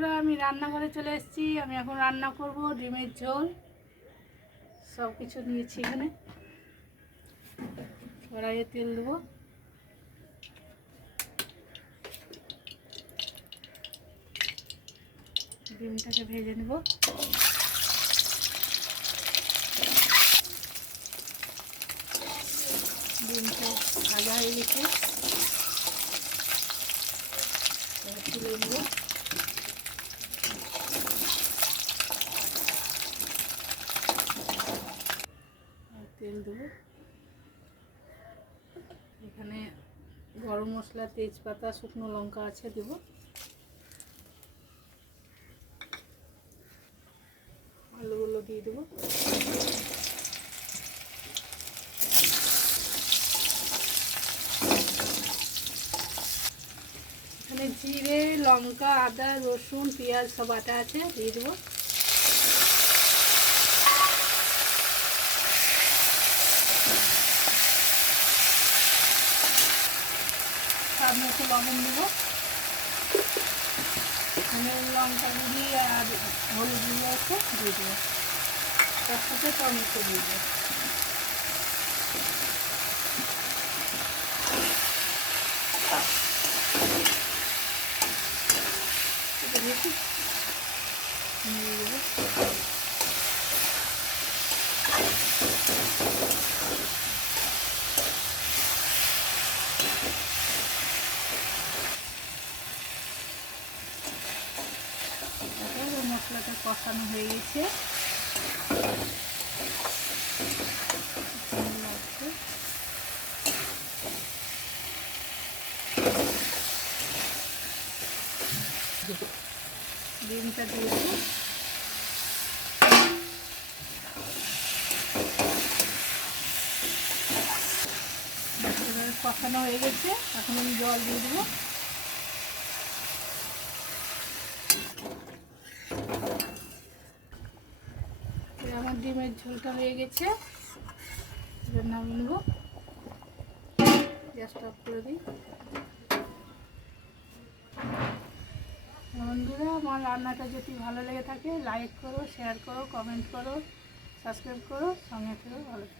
বন্ধুরা, আমি রান্নাঘরে চলে এসেছি। আমি এখন রান্না করব ডিমের ঝোল। সব কিছু নিয়েছি এখানে। কড়াইয়ে তেল দেবো। ডিমটাকে ভেজে নেব। ডিমটা ভাজা হয়ে গেছে, তুলে নেব। তেল দেবো। এখানে গরম মশলা, তেজপাতা, শুকনো লঙ্কা আছে, দেবো। আলুগুলো দিয়ে দেবো। এখানে জিরে, লঙ্কা, আদা, রসুন, পেঁয়াজ সব বাটা আছে, দিয়ে দেবো। স্বাদ মতো লবণ দেবো। এখানে লঙ্কা গুঁড়ি আর হলুদ গুঁড়ি আছে, দিয়ে দেবো। তার সাথে টমেটো দিয়ে দেবো। নিয়ে দেবো। মশলাটা কষানো হয়ে গেছে। ডিমটা দিয়ে দেবো। কষানো হয়ে গেছে, এখন আমি জল দিয়ে দেবো। আমার ডিমের ঝোলটা হয়ে গেছে, এবার নামিয়ে নেবো। গ্যাসটা অফ করে দিই। বন্ধুরা, আমার রান্নাটা যদি ভালো লেগে থাকে, লাইক করো, শেয়ার করো, কমেন্ট করো, সাবস্ক্রাইব করো, সঙ্গে থেকেও ভালো থাকো।